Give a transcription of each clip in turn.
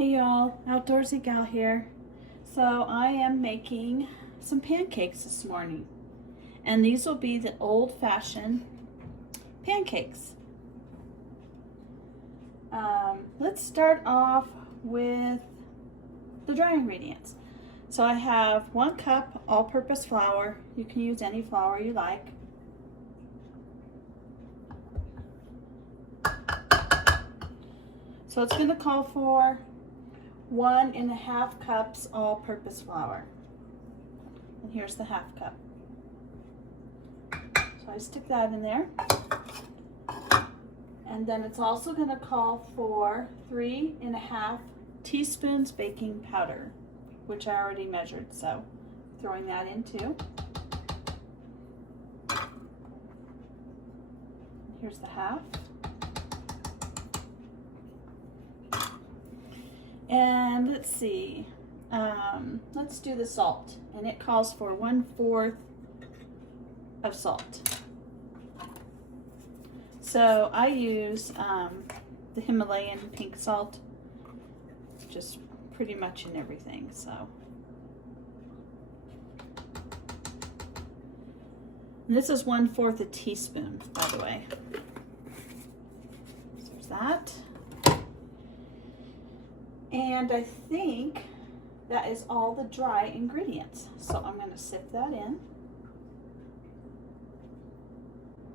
Hey y'all, Outdoorsy Gal here. So I am making some pancakes this morning. And these will be the old-fashioned pancakes. Let's start off with the dry ingredients. So I have 1 cup all-purpose flour. You can use any flour you like. So it's going to call for 1.5 cups all-purpose flour. And here's the 1/2 cup. So I stick that in there. And then it's also going to call for 3.5 teaspoons baking powder, which I already measured, so throwing that in too. Here's the 1/2. And let's see, let's do the salt, and it calls for 1/4 of salt. So I use the Himalayan pink salt, just pretty much in everything. So and this is 1/4 a teaspoon, by the way. So there's that. And I think that is all the dry ingredients. So I'm going to sip that in.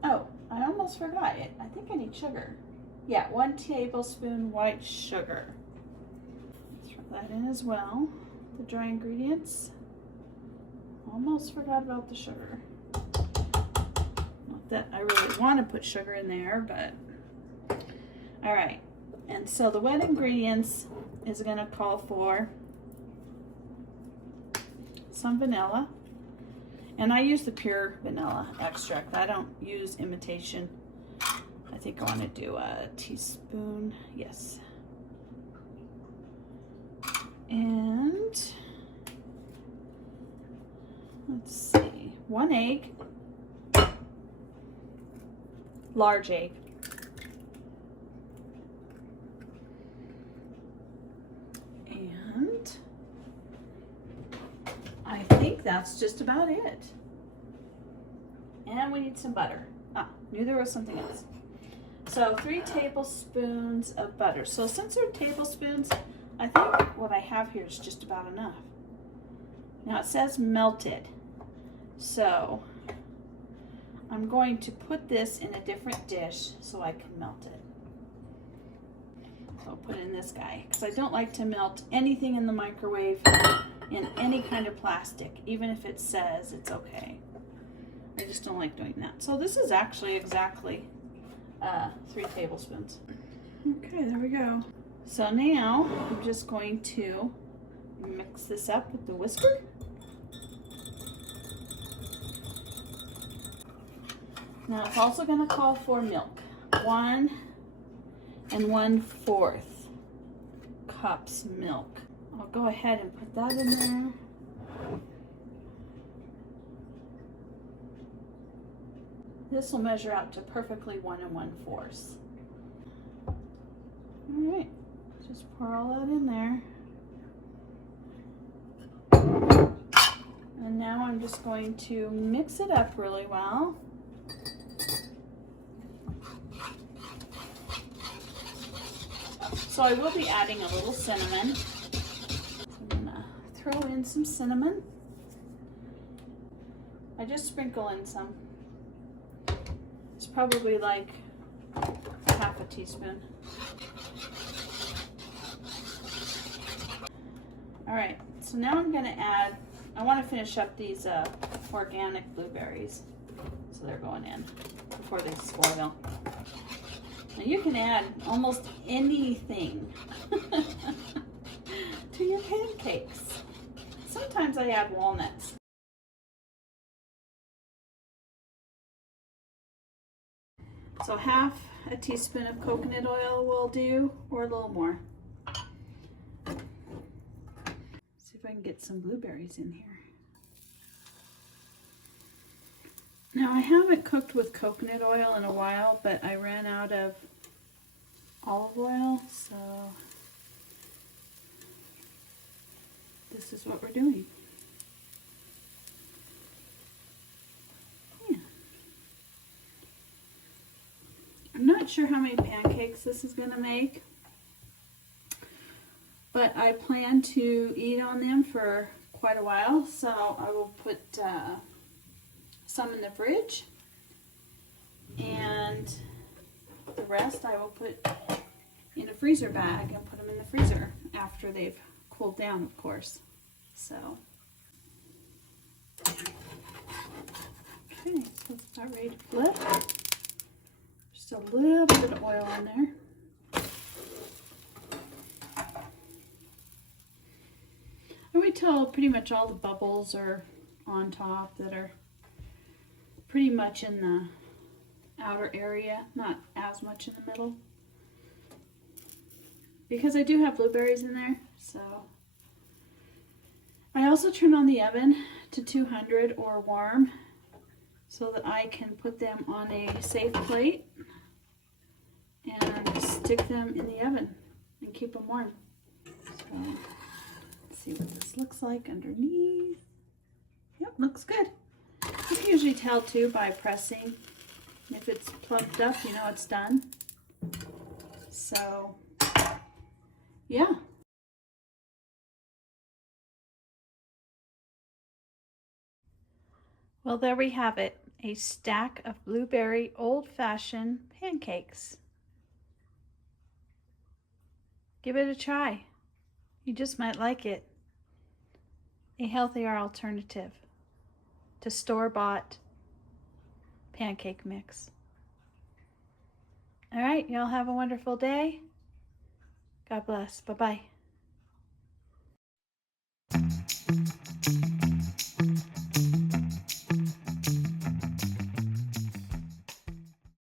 Oh, I almost forgot it. I think I need sugar. Yeah, 1 tablespoon white sugar. Throw that in as well. The dry ingredients. Almost forgot about the sugar. Not that I really want to put sugar in there, but all right. And so the wet ingredients is going to call for some vanilla, and I use the pure vanilla extract. I don't use imitation. I think I want to do a teaspoon, yes. And let's see, 1 egg, large egg. I think that's just about it. And we need some butter. Ah, knew there was something else. So 3 tablespoons of butter. So since they're tablespoons, I think what I have here is just about enough. Now it says melted. So I'm going to put this in a different dish so I can melt it. So I'll put it in this guy because I don't like to melt anything in the microwave in any kind of plastic, even if it says it's okay. I just don't like doing that. So this is actually exactly 3 tablespoons. Okay, there we go. So now I'm just going to mix this up with the whisker. Now it's also going to call for milk. 1 1/4 cups milk. I'll go ahead and put that in there. This will measure out to perfectly 1 1/4. All right, just pour all that in there. And now I'm just going to mix it up really well. So I will be adding a little cinnamon. Throw in some cinnamon. I just sprinkle in some. It's probably like 1/2 teaspoon. All right, so now I'm gonna add, I wanna finish up these organic blueberries. So they're going in before they spoil. Now you can add almost anything to your pancakes. Sometimes I add walnuts. So 1/2 teaspoon of coconut oil will do, or a little more. See if I can get some blueberries in here. Now I haven't cooked with coconut oil in a while, but I ran out of olive oil, so this is what we're doing. Yeah. I'm not sure how many pancakes this is going to make, but I plan to eat on them for quite a while, so I will put some in the fridge, and the rest I will put in a freezer bag and put them in the freezer after they've cooled down, of course. So, okay, so it's about ready to flip. Just a little bit of oil on there. I wait till pretty much all the bubbles are on top that are pretty much in the outer area, not as much in the middle. Because I do have blueberries in there, so. I also turn on the oven to 200 or warm so that I can put them on a safe plate and stick them in the oven and keep them warm. So, let's see what this looks like underneath. Yep, looks good. You can usually tell too by pressing. If it's plugged up, you know it's done. So, yeah. Well, there we have it. A stack of blueberry old-fashioned pancakes. Give it a try. You just might like it. A healthier alternative to store-bought pancake mix. All right, y'all have a wonderful day. God bless. Bye-bye.